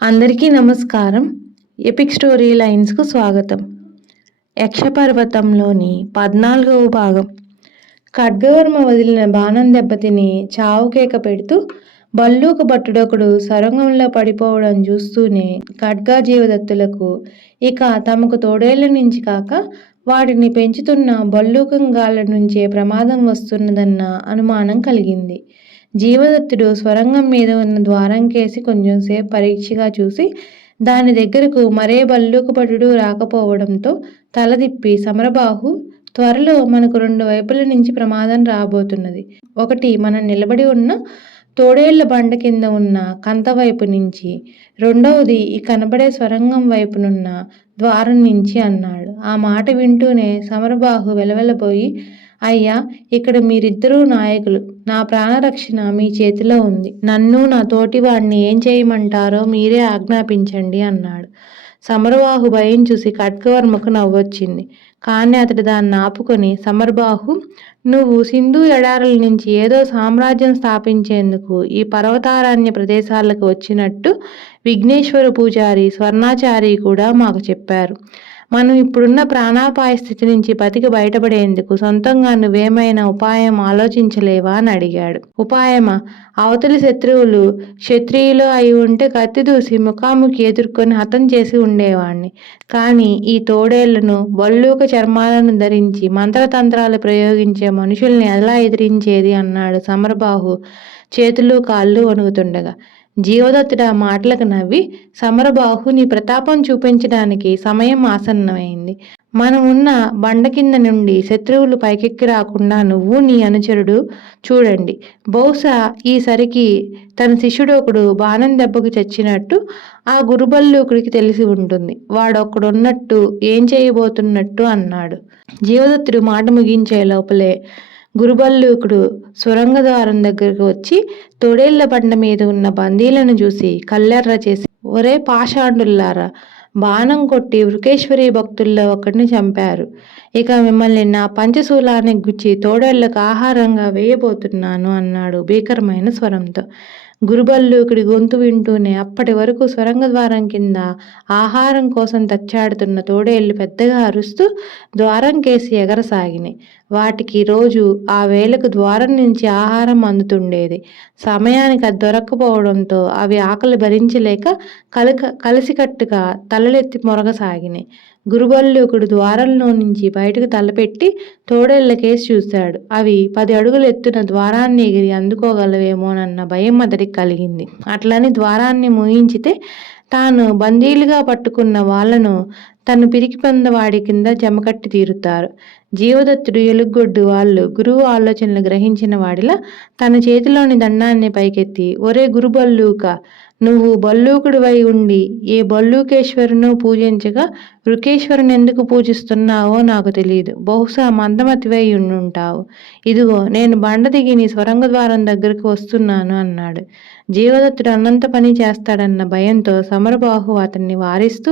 అందరికీ నమస్కారం. Epic story లైన్స్‌కు స్వాగతం. యక్షపర్వతంలోని 14వ భాగం. ఖడ్గవర్మ వదిలిన బాణం దెబ్బతిని చావుకేక పెడుతూ భల్లూక భటుడొకడు సొరంగంలో పడిపోవడం చూస్తూనే ఖడ్గ జీవదత్తులకు ఇక తమకు తోడేళ్ల నుంచి కాక వాటిని పెంచుతున్న భల్లూకంగాళ్ల నుంచే ప్రమాదం వస్తున్నదన్న అనుమానం కలిగింది. జీవదత్తుడు స్వరంగం మీద ఉన్న ద్వారం కేసి కొంచెంసేపు పరీక్షగా చూసి దాని దగ్గరకు మరే భల్లూకభటుడు రాకపోవడంతో తలదిప్పి, సమరబాహు, త్వరలో మనకు 2 వైపుల నుంచి ప్రమాదం రాబోతున్నది. ఒకటి మనం నిలబడి ఉన్న తోడేళ్ల బండ కింద ఉన్న కంత వైపు నుంచి, రెండవది ఈ కనబడే స్వరంగం వైపునున్న ద్వారం నుంచి అన్నాడు. ఆ మాట వింటూనే సమరబాహు వెలవెలబోయి, అయ్యా, ఇక్కడ మీరిద్దరూ నాయకులు. నా ప్రాణరక్షణ మీ చేతిలో ఉంది. నన్ను నా తోటివాణ్ణి ఏం చేయమంటారో మీరే ఆజ్ఞాపించండి అన్నాడు. సమరబాహు భయం చూసి ఖడ్గవర్మకు నవ్వొచ్చింది. కానీ అతడు దాన్ని ఆపుకొని, సమరబాహు, నువ్వు సింధు ఎడారుల నుంచి ఏదో సామ్రాజ్యం స్థాపించేందుకు ఈ పర్వతారణ్య ప్రదేశాలకు వచ్చినట్టు విఘ్నేశ్వర పూజారి, స్వర్ణాచారి కూడా మాకు చెప్పారు. మనం ఇప్పుడున్న ప్రాణాపాయ స్థితి నుంచి బతికి బయటపడేందుకు సొంతంగా నువ్వేమైనా ఉపాయం ఆలోచించలేవా అని అడిగాడు. ఉపాయమా? అవతలి శత్రువులు క్షత్రియులు అయి ఉంటే కత్తి దూసి ముఖాముఖి ఎదుర్కొని హతం చేసి ఉండేవాణ్ణి. కానీ ఈ తోడేళ్లను, భల్లూక చర్మాలను ధరించి మంత్రతంత్రాలు ప్రయోగించే మనుషుల్ని ఎలా ఎదిరించేది అన్నాడు సమరబాహు చేతులు కాళ్ళు వణుకుతుండగా. జీవదత్తుడు ఆ మాటలకు నవ్వి, సమరబాహు, నీ ప్రతాపం చూపించడానికి సమయం ఆసన్నమైంది. మనం ఉన్న బండ కింద నుండి శత్రువులు పైకెక్కి రాకుండా నువ్వు నీ అనుచరుడు చూడండి. బహుశా ఈసరికి తన శిష్యుడు ఒకడు బాణం దెబ్బకు చచ్చినట్టు ఆ గురుభల్లూకుడికి తెలిసి ఉంటుంది. వాడొక్కడున్నట్టు ఏం చేయబోతున్నట్టు అన్నాడు. జీవదత్తుడు మాట ముగించే లోపలే గురుభల్లూకుడు సొరంగ ద్వారం దగ్గరకు వచ్చి తోడేళ్ల బండ మీద ఉన్న బందీలను చూసి కళ్ళెర్ర చేసి, ఒరే పాషాండుల్లారా, బాణం కొట్టి వృకేశ్వరి భక్తుల్లో ఒకడిని చంపారు. ఇక మిమ్మల్ని నా పంచశూలానికి గుచ్చి తోడేళ్లకు ఆహారంగా వేయబోతున్నాను అన్నాడు భీకరమైన స్వరంతో. గురుభల్లూకుడి గొంతు వింటూనే అప్పటి వరకు సొరంగ ద్వారం కింద ఆహారం కోసం తచ్చాడుతున్న తోడేళ్లు పెద్దగా అరుస్తూ ద్వారం కేసి ఎగరసాగినాయి. వాటికి రోజు ఆ వేళకు ద్వారం నుంచి ఆహారం అందుతుండేది. సమయానికి అది దొరక్కపోవడంతో అవి ఆకలి భరించలేక కలిసికట్టుగా తలలెత్తి మొరగసాగినాయి. గురుభల్లూకుడు ద్వారంలో నుంచి బయటకు తలపెట్టి తోడేళ్ల కేసి చూశాడు. అవి 10 అడుగుల ఎత్తున ద్వారాన్ని ఎగిరి అందుకోగలవేమోనన్న భయం అతడికి కలిగింది. అట్లని ద్వారాన్ని మూయించితే తాను బందీలుగా పట్టుకున్న వాళ్లను తను పిరికిపందవాడి కింద జమకట్టి తీరుతారు. జీవదత్తుడు ఎలుగొడ్డు వాళ్ళు గురువు ఆలోచనలు గ్రహించిన వాడిలా తన చేతిలోని దండాన్ని పైకెత్తి, ఒరే గురుభల్లూక, నువ్వు భల్లూకుడివై ఉండి ఏ భల్లూకేశ్వరును పూజించగా వృకేశ్వరుని ఎందుకు పూజిస్తున్నావో నాకు తెలియదు. బహుశా మందమతివై ఉండుంటావు. ఇదిగో నేను బండ దిగి నీ స్వరంగ ద్వారం దగ్గరకు వస్తున్నాను అన్నాడు. జీవదత్తుడు అన్నంత పని చేస్తాడన్న భయంతో సమరబాహు అతన్ని వారిస్తూ,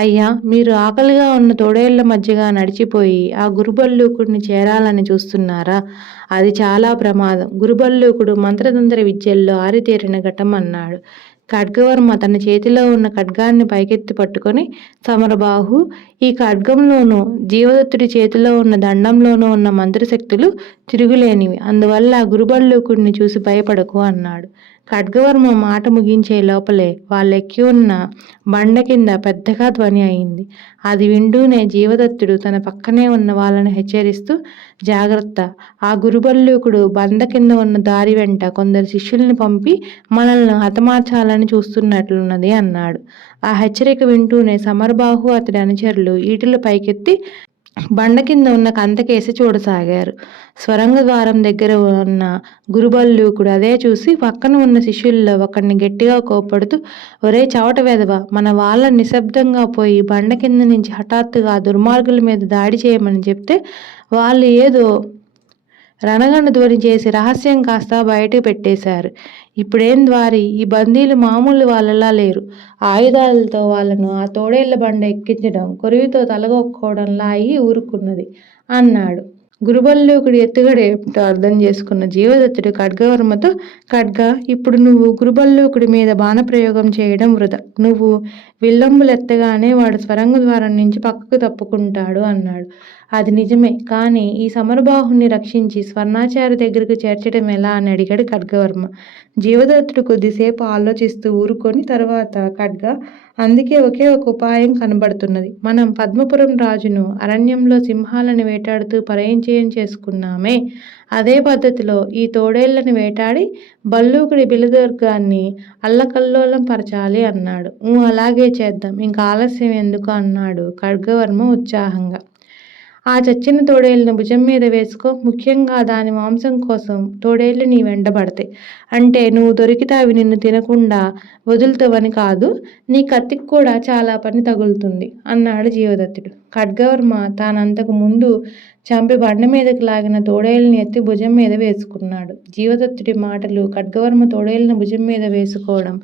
అయ్యా, మీరు ఆకలిగా ఉన్న తోడేళ్ల మధ్యగా నడిచిపోయి ఆ గురుభల్లూకుడిని చేరాలని చూస్తున్నారా? అది చాలా ప్రమాదం. గురుభల్లూకుడు మంత్రతంత్ర విద్యల్లో ఆరితేరిన ఘటం అన్నాడు. ఖడ్గవర్మ తన చేతిలో ఉన్న ఖడ్గాన్ని పైకెత్తి పట్టుకొని, సమరబాహు, ఈ ఖడ్గంలోనూ జీవదత్తుడి చేతిలో ఉన్న దండంలోనూ ఉన్న మంత్రశక్తులు తిరుగులేనివి. అందువల్ల గురుభల్లూకుడిని చూసి భయపడకు అన్నాడు. ఖడ్గవర్మ మాట ముగించే లోపలే వాళ్ళెక్కి ఉన్న బండ కింద పెద్దగా ధ్వని అయింది. అది వింటూనే జీవదత్తుడు తన పక్కనే ఉన్న వాళ్ళను హెచ్చరిస్తూ, జాగ్రత్త, ఆ గురుభల్లూకుడు బండ కింద ఉన్న దారి వెంట కొందరు శిష్యుల్ని పంపి మనల్ని హతమార్చాలని చూస్తున్నట్లున్నది అన్నాడు. ఆ హెచ్చరిక వింటూనే సమరబాహు అతడి అనుచరులు ఈటెలు పైకెత్తి బండ కింద ఉన్న కంతకేసి చూడసాగారు. స్వరంగ ద్వారం దగ్గర ఉన్న గురుభల్లూకుడు అదే చూసి పక్కన ఉన్న శిష్యుల్లో ఒకడిని గట్టిగా కోప్పడుతూ, ఒరే చవట వెధవ, మన వాళ్ళ నిశ్శబ్దంగా పోయి బండ కింద నుంచి హఠాత్తుగా దుర్మార్గుల మీద దాడి చేయమని చెప్తే వాళ్ళు ఏదో రణగణ ధ్వని చేసి రహస్యం కాస్త బయటకు పెట్టేశారు. ఇప్పుడేం ద్వారి, ఈ బందీలు మామూలు వాళ్ళలా లేరు. ఆయుధాలతో వాళ్ళను ఆ తోడేళ్ల బండ ఎక్కించడం, కొరివితో తలగొక్కోవడంలా అయి ఊరుకున్నది అన్నాడు. గురుబల్లూకుడి ఎత్తుగడ ఏమిటో అర్థం చేసుకున్న జీవదత్తుడు ఖడ్గవర్మతో, ఖడ్గా, ఇప్పుడు నువ్వు గురుబల్లూకుడి మీద బాణప్రయోగం చేయడం వృధా. నువ్వు విల్లంబులెత్తగానే వాడు స్వరంగ ద్వారం నుంచి పక్కకు తప్పుకుంటాడు అన్నాడు. అది నిజమే, కానీ ఈ సమరబాహుణ్ణి రక్షించి స్వర్ణాచారి దగ్గరకు చేర్చడం ఎలా అని అడిగాడు ఖడ్గవర్మ. జీవదత్తుడు కొద్దిసేపు ఆలోచిస్తూ ఊరుకొని తర్వాత, ఖడ్గా, అందుకే ఒకే ఒక ఉపాయం కనబడుతున్నది. మనం పద్మపురం రాజును అరణ్యంలో సింహాలను వేటాడుతూ పరిచయం చేసుకున్నామే, అదే పద్ధతిలో ఈ తోడేళ్లను వేటాడి భల్లూకుడి బిలదుర్గాన్ని అల్లకల్లోలం పరచాలి అన్నాడు. అలాగే చేద్దాం, ఇంకా ఆలస్యం ఎందుకు అన్నాడు ఖడ్గవర్మ ఉత్సాహంగా. ఆ చచ్చిన తోడేళ్ళను భుజం మీద వేసుకో, ముఖ్యంగా దాని మాంసం కోసం తోడేళ్ళు నీ వెంటబడతాయి. అంటే నువ్వు దొరికితే అవి నిన్ను తినకుండా వదులుతావని కాదు, నీ కత్తికి కూడా చాలా పని తగులుతుంది అన్నాడు జీవదత్తుడు. ఖడ్గవర్మ తానంతకు ముందు చంపి బండ మీదకి లాగిన తోడేళ్ళని ఎత్తి భుజం మీద వేసుకున్నాడు. జీవదత్తుడి మాటలు, ఖడ్గవర్మ తోడేళ్ళను భుజం మీద వేసుకోవడం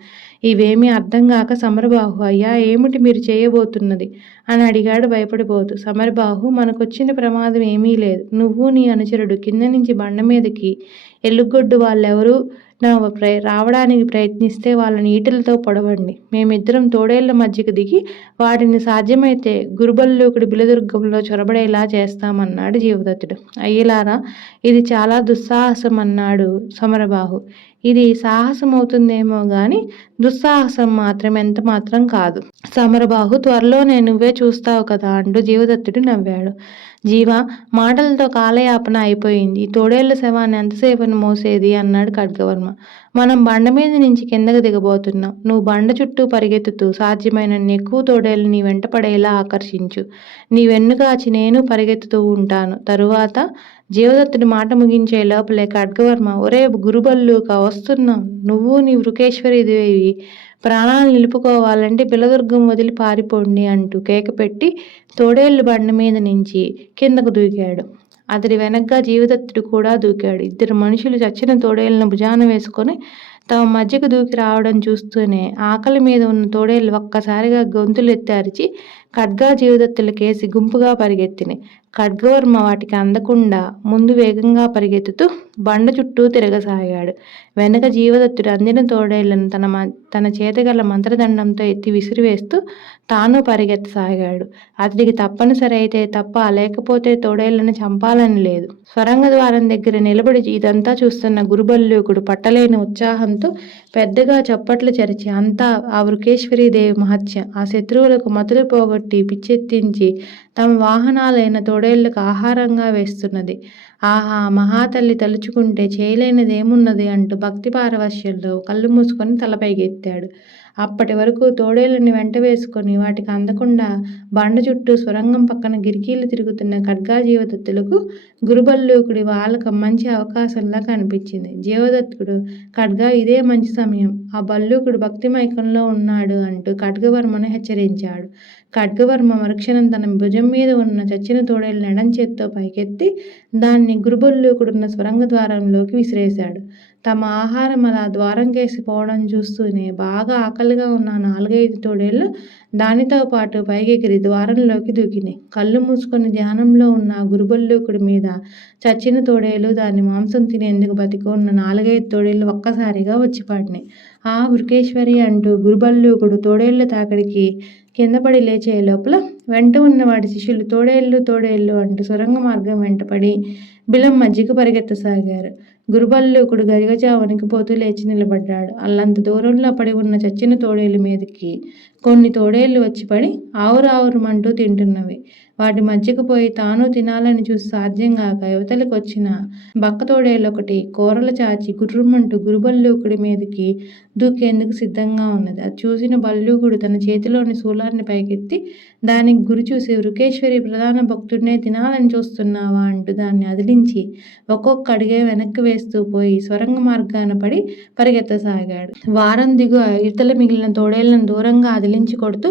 ఇవేమీ అర్థం కాక సమరబాహు, అయ్యా, ఏమిటి మీరు చేయబోతున్నది అని అడిగాడు భయపడిపోతూ. సమరబాహు, మనకొచ్చిన ప్రమాదం ఏమీ లేదు. నువ్వు నీ అనుచరుడు కింద నుంచి బండ మీదకి ఎలుగొడ్డు వాళ్ళెవరూ రావడానికి ప్రయత్నిస్తే వాళ్ళని ఈటెలతో పొడవండి. మేమిద్దరం తోడేళ్ల మధ్యకు దిగి వాటిని సాధ్యమైతే గురుబల్లూకుడి బిలదుర్గంలో చొరబడేలా చేస్తామన్నాడు జీవదత్తుడు. అయ్యలారా, ఇది చాలా దుస్సాహసం అన్నాడు సమరబాహు. ఇది సాహసం అవుతుందేమో గాని దుస్సాహసం మాత్రం ఎంత మాత్రం కాదు. సమరబాహు, త్వరలోనే నువ్వే చూస్తావు కదా అంటూ జీవదత్తుడు నవ్వాడు. జీవ, మాటలతో కాలయాపన అయిపోయింది. ఈ తోడేళ్ల శవాన్ని ఎంతసేపని మోసేది అన్నాడు ఖడ్గవర్మ. మనం బండ మీద నుంచి కిందకు దిగబోతున్నాం. నువ్వు బండ చుట్టూ పరిగెత్తుతూ సాధ్యమైనన్ని ఎక్కువ తోడేళ్ళు నీ వెంట పడేలా ఆకర్షించు. నీ వెన్నుకాచి నేను పరిగెత్తుతూ ఉంటాను. తరువాత జీవదత్తుడి మాట ముగించే లోపలే ఖడ్గవర్మ, ఒరే గురుబల్లూక, వస్తున్నాం. నువ్వు నీ వృకేశ్వరీదేవి ప్రాణాలు నిలుపుకోవాలంటే బిలదుర్గం వదిలి పారిపోండి అంటూ కేకపెట్టి తోడేళ్ళు బండ మీద నుంచి కిందకు దూకాడు. అతడి వెనక్గా జీవదత్తుడు కూడా దూకాడు. ఇద్దరు మనుషులు చచ్చిన తోడేళ్లను భుజాన వేసుకొని తమ మధ్యకు దూకి రావడం చూస్తూనే ఆకలి మీద ఉన్న తోడేళ్ళు ఒక్కసారిగా గొంతులెత్తి అరిచి ఖడ్గా జీవదత్తుల కేసి గుంపుగా పరిగెత్తినాయి. ఖడ్గవర్మ వాటికి అందకుండా ముందు వేగంగా పరిగెత్తుతూ బండ చుట్టూ తిరగసాగాడు. వెనక జీవదత్తుడు అందిన తోడేళ్లను తన చేతగల మంత్రదండంతో ఎత్తి విసిరివేస్తూ తాను పరిగెత్తసాగాడు. అతడికి తప్పనిసరి అయితే తప్ప, లేకపోతే తోడేళ్లను చంపాలని లేదు. స్వరంగ ద్వారం దగ్గర నిలబడి ఇదంతా చూస్తున్న గురుబల్లూకుడు పట్టలేని ఉత్సాహంతో పెద్దగా చప్పట్లు చరిచి, అంతా ఆ వృకేశ్వరీదేవి మహత్యం, ఆ శత్రువులకు మతులు పోగొట్టి పిచ్చెత్తించి తమ వాహనాలైన తోడేళ్లకు ఆహారంగా వేస్తున్నది. ఆహా, మహాతల్లి తలుచుకుంటే చేయలేనిదేమున్నది అంటూ భక్తి పారవశ్యంలో కళ్ళు మూసుకొని తలపైకెత్తాడు. అప్పటి వరకు తోడేళ్ళని వెంట వేసుకొని వాటికి అందకుండా బండ చుట్టూ సొరంగం పక్కన గిరికీలు తిరుగుతున్న ఖడ్గా జీవదత్తులకు గురుబల్లూకుడి వాళ్ళకు మంచి అవకాశంలా కనిపించింది. జీవదత్తుడు, ఖడ్గా, ఇదే మంచి సమయం, ఆ బల్లూకుడు భక్తి మైకంలో ఉన్నాడు అంటూ ఖడ్గవర్మను హెచ్చరించాడు. ఖడ్గవర్మ మరుక్షణం తన భుజం మీద ఉన్న చచ్చిన తోడేళ్ళ ఎడం చేత్తో పైకెత్తి దాన్ని గురుబల్లూకుడున్న స్వరంగ ద్వారంలోకి విసిరేశాడు. తమ ఆహారం అలా ద్వారం కేసి పోవడం చూస్తూనే బాగా ఆకలిగా ఉన్న 4-5 తోడేళ్లు దానితో పాటు పైకెగిరి ద్వారంలోకి దూకినాయి. కళ్ళు మూసుకొని ధ్యానంలో ఉన్న గురుబల్లూకుడి మీద చచ్చిన తోడేలు, దాని మాంసం తినేందుకు బతికి ఉన్న 4-5 తోడేళ్లు ఒక్కసారిగా వచ్చి పడినాయి. ఆ వృకేశ్వరి అంటూ గురుబల్లూకుడు తోడేళ్ల తాకిడికి కిందపడి లేచే లోపల వెంట ఉన్న వాడి శిష్యులు తోడేళ్ళు తోడేళ్ళు అంటూ సొరంగ మార్గం వెంటపడి బిలం మధ్యకు పరిగెత్తసాగారు. గురుబల్లూకుడు గజగజా వణికిపోతూ లేచి నిలబడ్డాడు. అల్లంత దూరంలో పడి ఉన్న చచ్చిన తోడేళ్ళ మీదకి కొన్ని తోడేళ్లు వచ్చి పడి ఆవురావురమంటూ తింటున్నవి. వాటి మధ్యకు పోయి తాను తినాలని చూసి సాధ్యం కాక యువతలకు వచ్చిన బక్క తోడేళ్ళొకటి కూరలు చాచి గుర్రుమంటూ గురుబల్లూకుడి మీదకి దూకేందుకు సిద్ధంగా ఉన్నది. అది చూసిన బల్లూకుడు తన చేతిలోని శూలాన్ని పైకెత్తి దానికి గురి చూసి, వృకేశ్వరి ప్రధాన భక్తుడినే తినాలని చూస్తున్నావా అంటూ దాన్ని అదిలించి ఒక్కొక్క అడిగే వెనక్కి వేస్తూ పోయి స్వరంగ మార్గాన పడి పరిగెత్తసాగాడు. వారం దిగు ఇవతల మిగిలిన తోడేళ్లను దూరంగా అదిలించి కొడుతూ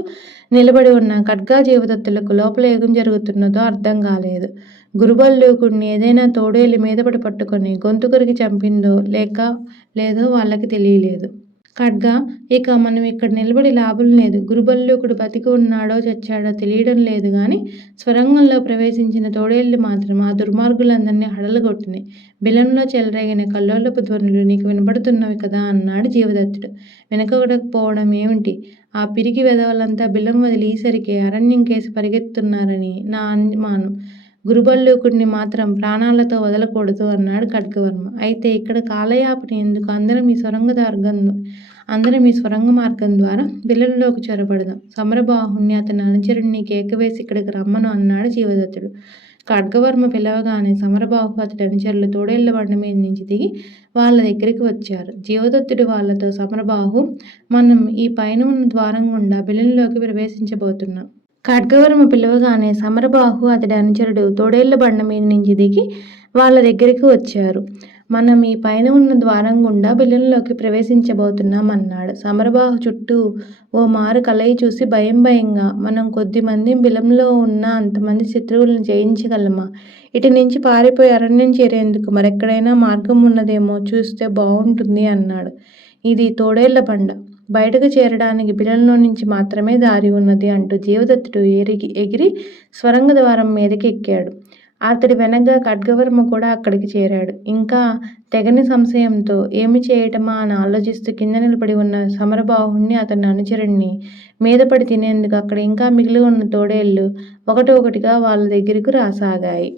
నిలబడి ఉన్న ఖడ్గా జీవదత్తులకు లోపల ఏం జరుగుతున్నదో అర్థం కాలేదు. గురుబల్లూకుడిని ఏదైనా తోడేలు మీద పడి పట్టుకొని గొంతు కొరికి చంపిందో లేదో వాళ్ళకి తెలియలేదు. ఖడ్గా, ఇక మనం ఇక్కడ నిలబడి లాభం లేదు. గురుభల్లూకుడు బతికి ఉన్నాడో చచ్చాడో తెలియడం లేదు గాని స్వరంగంలో ప్రవేశించిన తోడేళ్ళు మాత్రం ఆ దుర్మార్గులందర్నీ హడలగొట్టినాయి. బిలంలో చెలరేగిన కల్లోలపు ధ్వనులు నీకు వినపడుతున్నవి కదా అన్నాడు జీవదత్తుడు. వినకపోవడం ఏమిటి? ఆ పిరికి వెధవలంతా బిలం వదిలి ఈసరికి అరణ్యం కేసి పరిగెత్తుతున్నారని నా అనుమానం. గురుభల్లూకుడిని మాత్రం ప్రాణాలతో వదలకూడదు అన్నాడు ఖడ్గవర్మ. అయితే ఇక్కడ కాలయాపన ఎందుకు? అందరం ఈ సొరంగ మార్గం ద్వారా బిలంలోకి చొరబడదాం. సమరబాహుణ్ణి అతని అనుచరుణ్ణి కేకవేసి ఇక్కడికి రమ్మను అన్నాడు జీవదత్తుడు. ఖడ్గవర్మ పిలవగానే సమరబాహు అతడి అనుచరులు తోడేళ్ల బండ మీద నుంచి దిగి వాళ్ళ దగ్గరికి వచ్చారు. జీవదత్తుడు వాళ్ళతో, సమరబాహు, మనం ఈ పైన ఉన్న ద్వారం గుండా బిలంలోకి ప్రవేశించబోతున్నాం. ఖడ్గవర్మ పిలవగానే సమరబాహు అతడి అనుచరుడు తోడేళ్ల బండ మీద నుంచి దిగి వాళ్ళ దగ్గరికి వచ్చారు. మనం ఈ పైన ఉన్న ద్వారం గుండా బిలంలోకి ప్రవేశించబోతున్నాం అన్నాడు. సమరబాహు చుట్టూ ఓ మారు కలయి చూసి భయంగా, మనం కొద్దిమంది బిలంలో ఉన్న అంతమంది శత్రువులను జయించగలమా? ఇటు నుంచి పారిపోయి అరణ్యం చేరేందుకు మరెక్కడైనా మార్గం ఉన్నదేమో చూస్తే బావుంటుంది అన్నాడు. ఇది తోడేళ్ల బండ. బయటకు చేరడానికి బిలంలో నుంచి మాత్రమే దారి ఉన్నది అంటూ జీవదత్తుడు ఎగిరి స్వరంగ ద్వారం మీదకి ఎక్కాడు. అతడి వెనక ఖడ్గవర్మ కూడా అక్కడికి చేరాడు. ఇంకా తెగని సంశయంతో ఏమి చేయటమా అని ఆలోచిస్తూ కింద నిలబడి ఉన్న సమరబాహుణ్ణి అతని అనుచరుణ్ణి మీదపడి తినేందుకు అక్కడ ఇంకా మిగిలి ఉన్న తోడేళ్లు ఒకటొకటిగా వాళ్ళ దగ్గరకు రాసాగాయి.